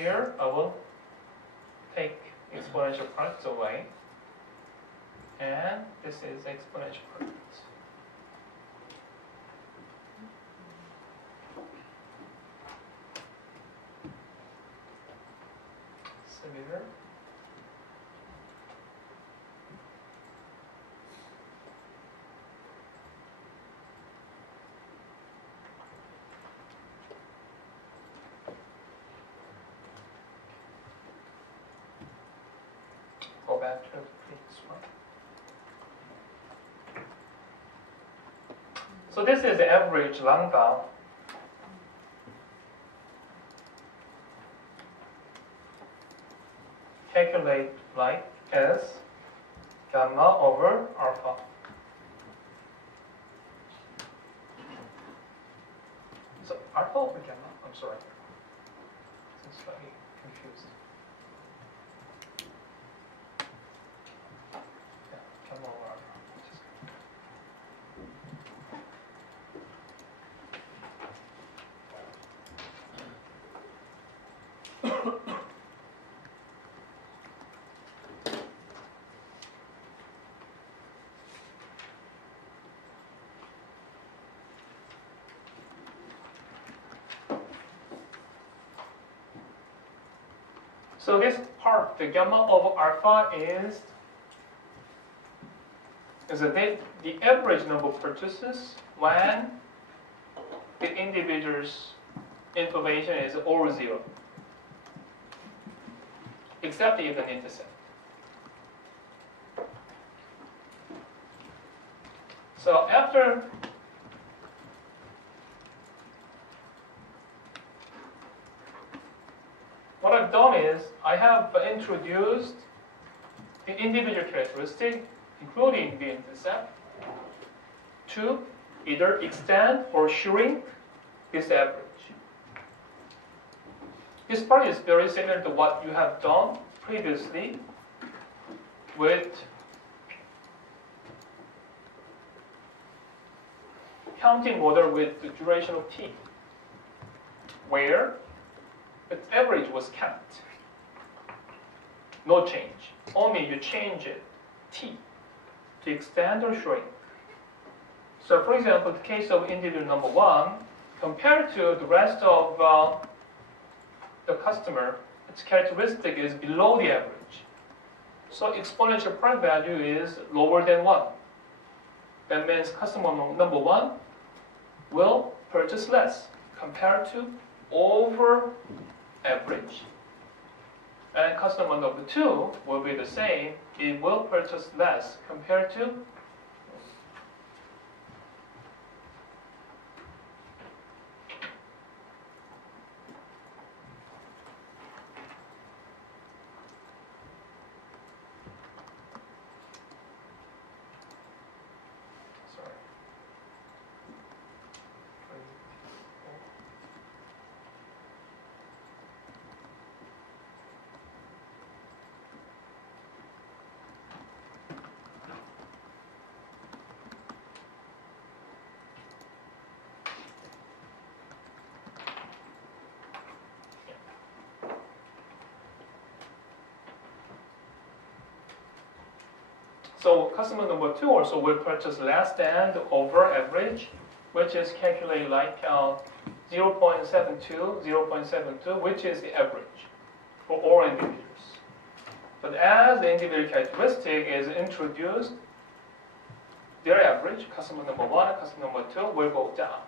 here I will take exponential products away, and this is exponential products. Similar. Go back to the previous one. So this is the average lambda. Calculate like as gamma over alpha. So alpha over gamma? I'm sorry. I'm slightly confused. Yeah, gamma over alpha. So this part, the gamma of alpha is the average number of purchases when the individual's information is over 0, except if an intercept. So after what I've done is I have introduced the individual characteristic, including the intercept, to either extend or shrink this average. This part is very similar to what you have done previously with counting model with the duration of t, where its average was kept. No change. Only you change it, t, to extend or shrink. So for example, the case of individual number 1, compared to the rest of the customer, its characteristic is below the average. So exponential product value is lower than 1. That means customer number 1 will purchase less compared to over average. And customer number 2 will be the same. It will purchase less compared to So customer number 2 also will purchase less than the over average, which is calculated like 0.72, 0.72, which is the average for all individuals. But as the individual characteristic is introduced, their average, customer number 1 and customer number 2, will go down.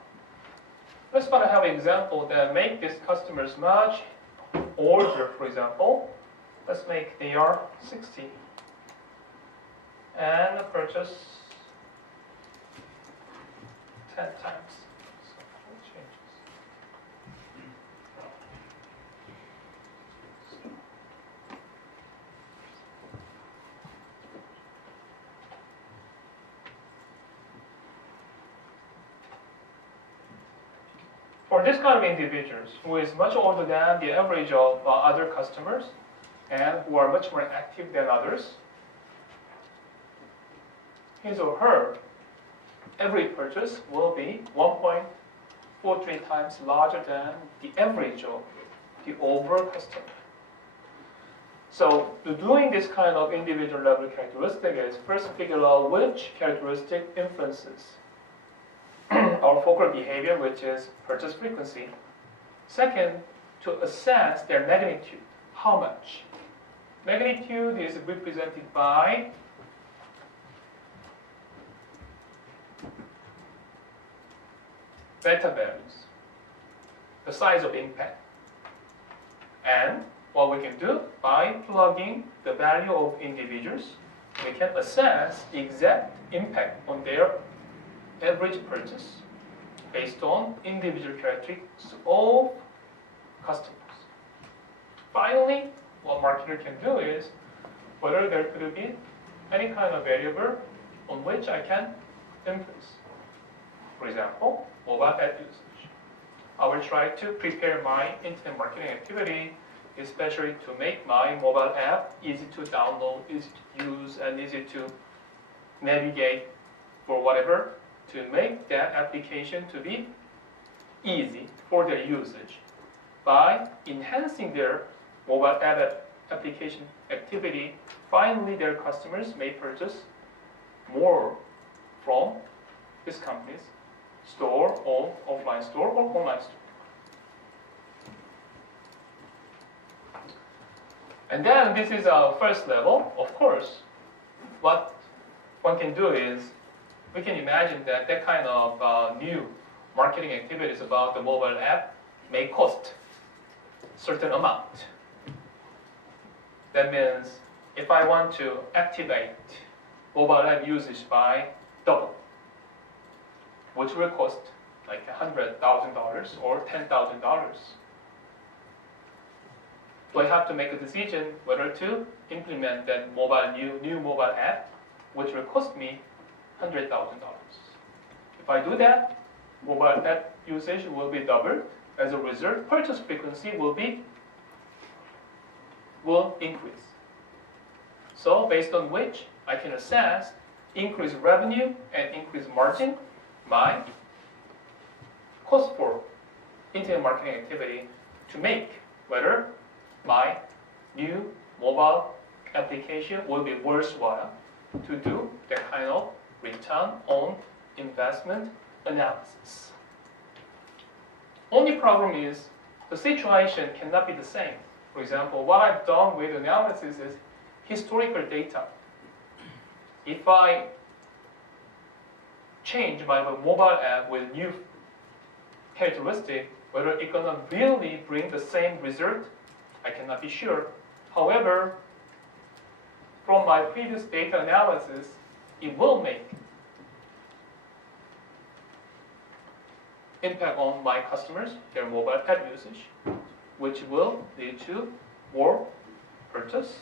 Let's try to have an example that make these customers much older, for example. Let's make they are 60. And purchase 10 times. So what changes? For this kind of individuals who is much older than the average of other customers and who are much more active than others, his or her every purchase will be 1.43 times larger than the average of the overall customer. So doing this kind of individual level characteristic is first figure out which characteristic influences our focal behavior, which is purchase frequency. Second, to assess their magnitude. How much? Magnitude is represented by beta values, the size of impact. And what we can do, by plugging the value of individuals, we can assess the exact impact on their average purchase based on individual characteristics of customers. Finally, what marketer can do is whether there could be any kind of variable on which I can influence. For example, mobile ad usage. I will try to prepare my internet marketing activity, especially to make my mobile app easy to download, easy to use, and easy to navigate for whatever, to make that application to be easy for their usage. By enhancing their mobile app application activity, finally their customers may purchase more from this company's store or offline store or online store. And then this is our first level. Of course, what one can do is we can imagine that that kind of new marketing activities about the mobile app may cost certain amount. That means if I want to activate mobile app usage by double, which will cost like $100,000 or $10,000, so I have to make a decision whether to implement that new mobile app, which will cost me $100,000. If I do that, mobile app usage will be doubled. As a result, purchase frequency will increase. So based on which I can assess increased revenue and increased margin, my cost for internet marketing activity to make whether my new mobile application will be worthwhile to do that kind of return on investment analysis. Only problem is the situation cannot be the same. For example, what I've done with analysis is historical data. If I change my mobile app with new characteristic, whether it's gonna really bring the same result, I cannot be sure. However, from my previous data analysis, it will make impact on my customers, their mobile app usage, which will lead to more purchase,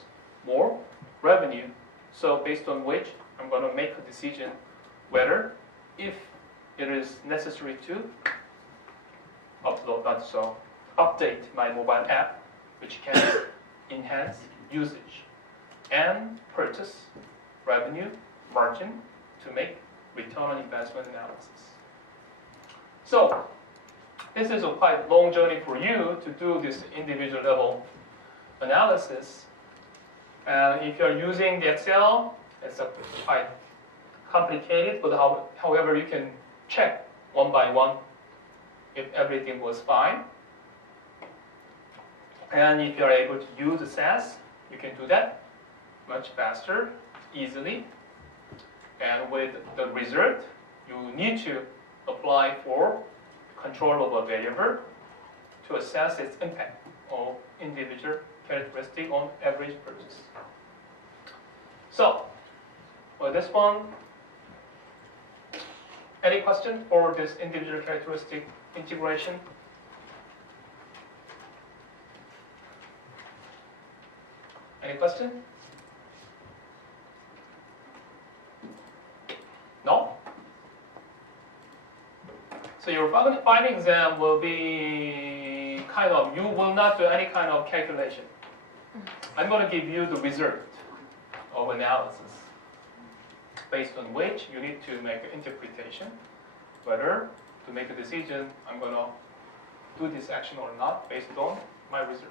more revenue. So based on which I'm going to make a decision whether if it is necessary to update my mobile app, which can enhance usage and purchase, revenue, margin to make return on investment analysis. So this is a quite long journey for you to do this individual level analysis. And if you're using the Excel, it's quite complicated, but however, you can check one by one if everything was fine. And if you're able to use the SAS, you can do that much faster, easily. And with the result, you need to apply for controllable variable to assess its impact of individual characteristic on average purchase. So, for this one, any question for this individual characteristic integration? Any question? No? So your final exam will be kind of, you will not do any kind of calculation. I'm going to give you the result of analysis based on which you need to make an interpretation whether to make a decision, I'm going to do this action or not based on my reserve.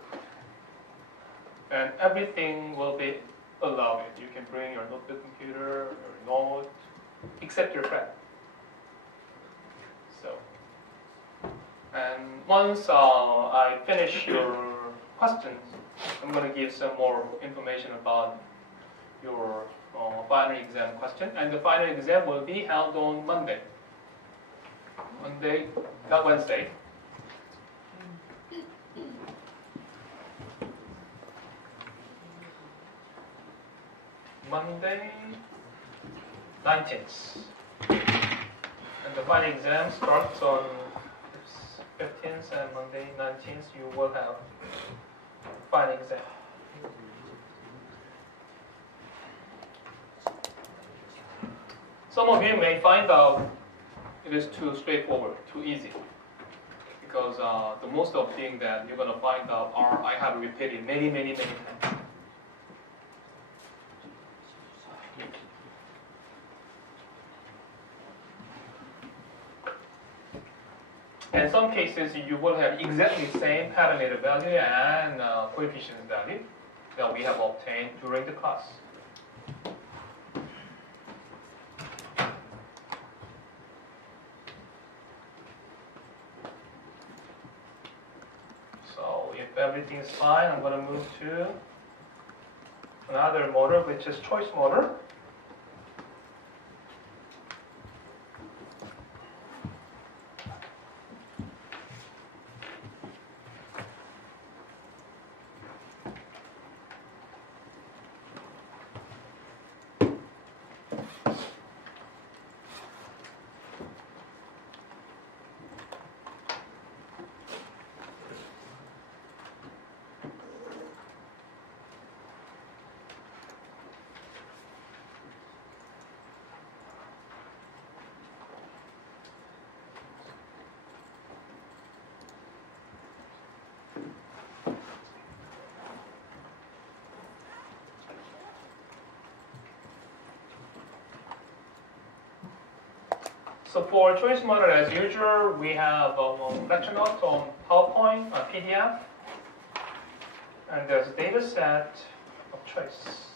And everything will be allowed. You can bring your notebook computer, your note, except your friend. So, and once I finish your questions, I'm going to give some more information about your final exam question. And the final exam will be held on Monday. Monday, not Wednesday. Monday, 19th. And the final exam starts on 15th and Monday, 19th, you will have final exam. Some of you may find out it is too straightforward, too easy. Because the most of things that you're going to find out are I have repeated many times. In some cases, you will have exactly the same parameter value and coefficient value that we have obtained during the class. So if everything is fine, I'm going to move to another motor, which is choice motor. So for choice model, as usual, we have lecture notes on PowerPoint, PDF, and there's a data set of choice.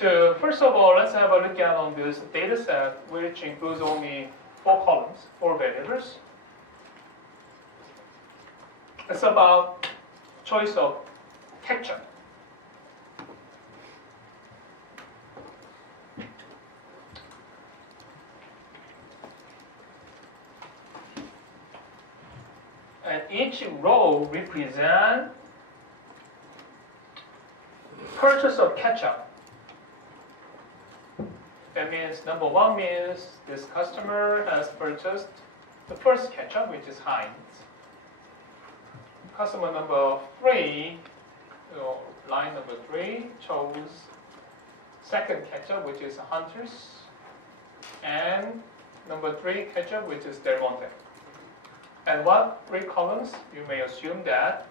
So first of all, let's have a look at on this data set, which includes only 4 columns, 4 variables. It's about choice of ketchup. And each row represents purchase of ketchup. That means number 1 means this customer has purchased the first ketchup, which is Heinz. Customer number 3, line number 3, chose second ketchup, which is Hunter's, and number 3 ketchup, which is Del Monte. And what 3 columns? You may assume that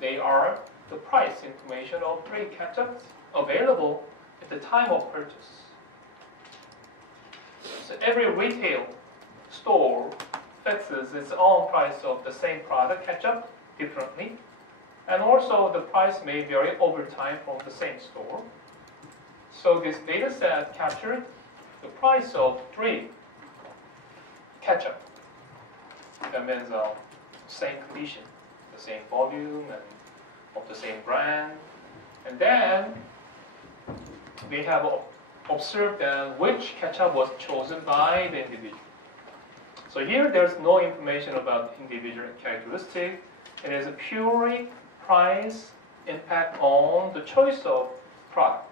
they are the price information of 3 ketchups available at the time of purchase. So every retail store fixes its own price of the same product, ketchup, differently. And also the price may vary over time from the same store. So this data set captured the price of 3 ketchup. That means same condition, the same volume, and of the same brand. And then we have observed that which ketchup was chosen by the individual. So here there's no information about individual characteristic. It is a purely price impact on the choice of product.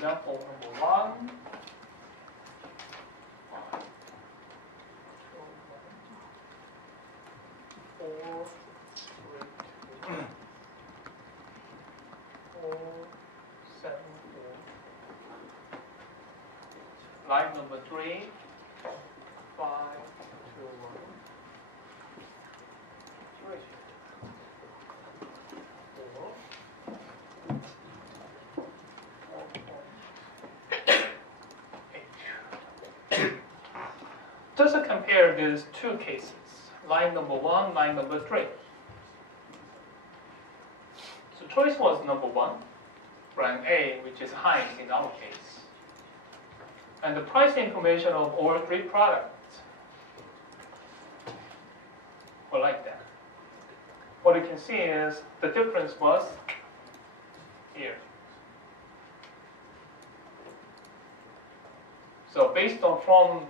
example number 1. 4, 3, 2, 4, 7, 4. Line number 3, 5, 2, 1, 3, 4, 8. Just to compare these two cases, line number 1, line number 3. So choice was number 1, brand A, which is Heinz in our case. And the price information of all 3 products were like that. What you can see is the difference was here. So based on from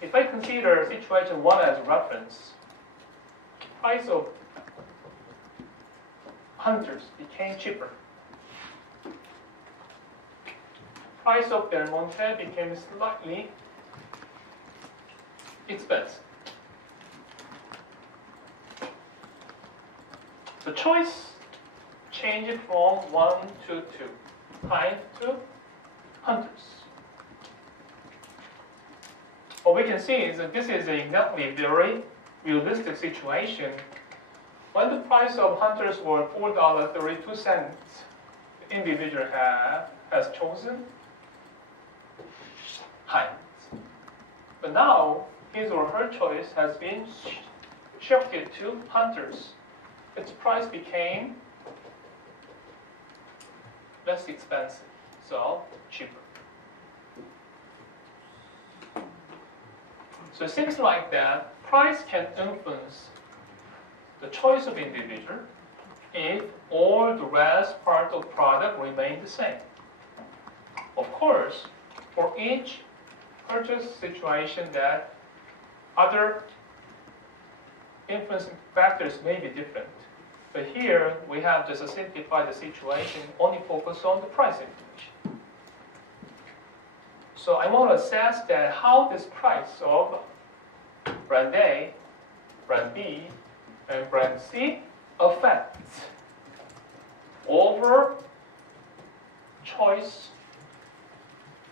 if I consider situation 1 as reference, price of Hunters became cheaper. Price of Del Monte became slightly expensive. The choice changed from 1 to 2, Heinz to Hunters. What we can see is that this is exactly a very realistic situation. When the price of Hunters were $4.32, the individual has chosen Heinz. But now, his or her choice has been shifted to Hunters. Its price became less expensive, so cheaper. So it seems like that price can influence the choice of individual if all the rest part of product remain the same. Of course, for each purchase situation that other influencing factors may be different. But here we have just simplified the situation, only focus on the price information. So I want to assess that how this price of brand A, brand B, and brand C affects over choice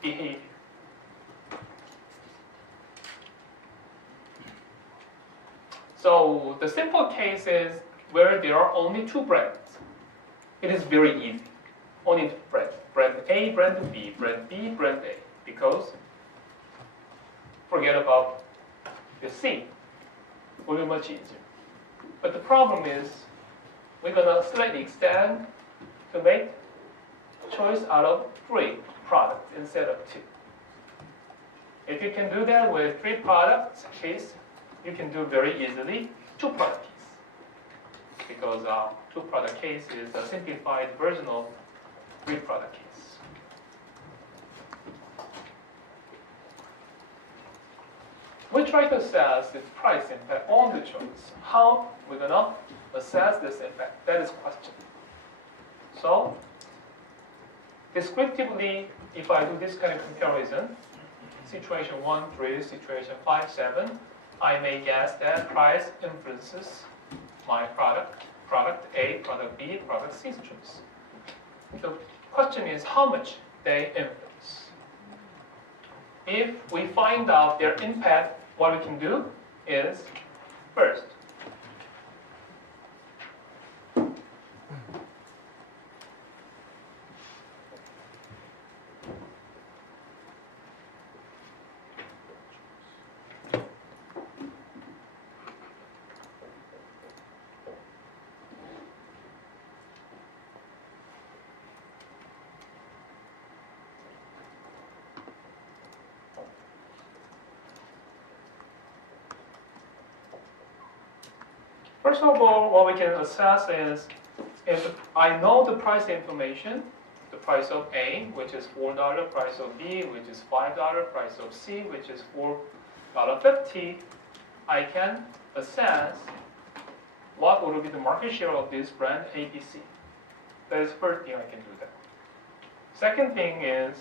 behavior. So the simple case is where there are only 2 brands. It is very easy. Only 2 brands. Brand A, brand B, brand B, brand A. Because forget about the C. It will be much easier. But the problem is we're going to slightly extend to make choice out of 3 products instead of 2. If you can do that with 3 products case, you can do very easily 2 product case. Because 2 product case is a simplified version of 3 product case. We try to assess its price impact on the choice. How we're going to assess this impact? That is question. So, descriptively, if I do this kind of comparison, situation 1, 3, situation 5, 7, I may guess that price influences my product A, product B, product C's choice. The question is how much they influence. If we find out their impact, what we can do is, first, first of all, what we can assess is if I know the price information, the price of A, which is $4, price of B, which is $5, price of C, which is $4.50, I can assess what would be the market share of this brand ABC. That is the first thing I can do that. Second thing is,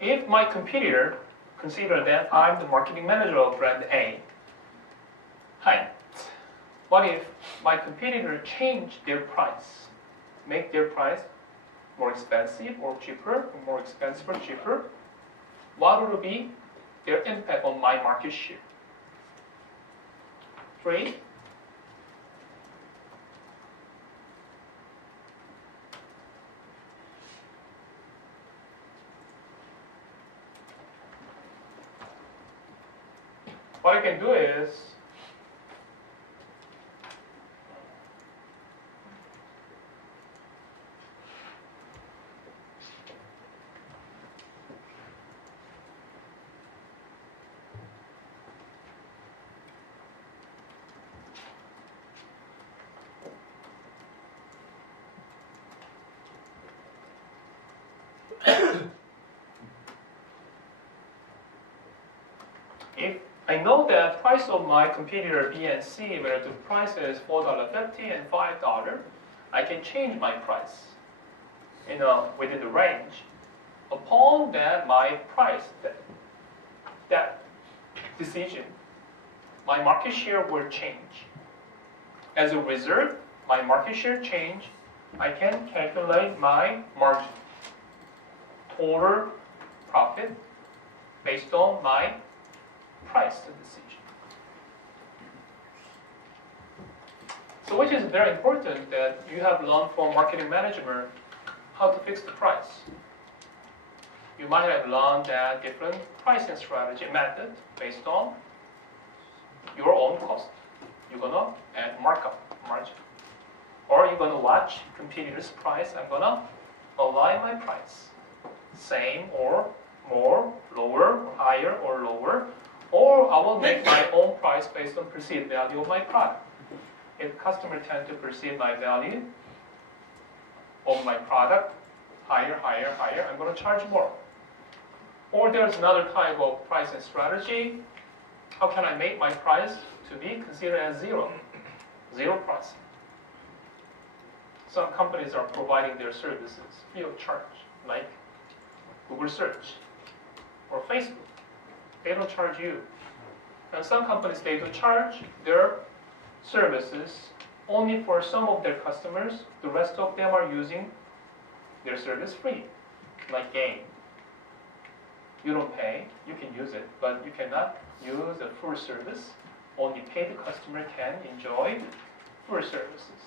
if my competitor consider that I'm the marketing manager of brand A, hi, what if my competitor change their price, make their price more expensive or cheaper, or more expensive or cheaper? What will be their impact on my market share? 3, what I can do is, if I know that price of my competitor B and C, where the price is $4.50 and $5, I can change my price, within the range. Upon that, my price, that decision, my market share will change. As a result, my market share change, I can calculate my margin, total profit, based on my price decision. So which is very important that you have learned from marketing management how to fix the price. You might have learned that different pricing strategy method based on your own cost. You're gonna add markup margin. Or you're gonna watch competitor's price, I'm gonna align my price. Same or more, lower, higher or lower. Or I will make my own price based on perceived value of my product. If customer tend to perceive my value of my product higher, higher, higher, I'm going to charge more. Or there's another type of pricing strategy. How can I make my price to be considered as zero? Zero pricing. Some companies are providing their services free of charge, like Google Search or Facebook. They don't charge you. And some companies, they do charge their services only for some of their customers. The rest of them are using their service free, like game. You don't pay, you can use it, but you cannot use a full service. Only paid customer can enjoy full services.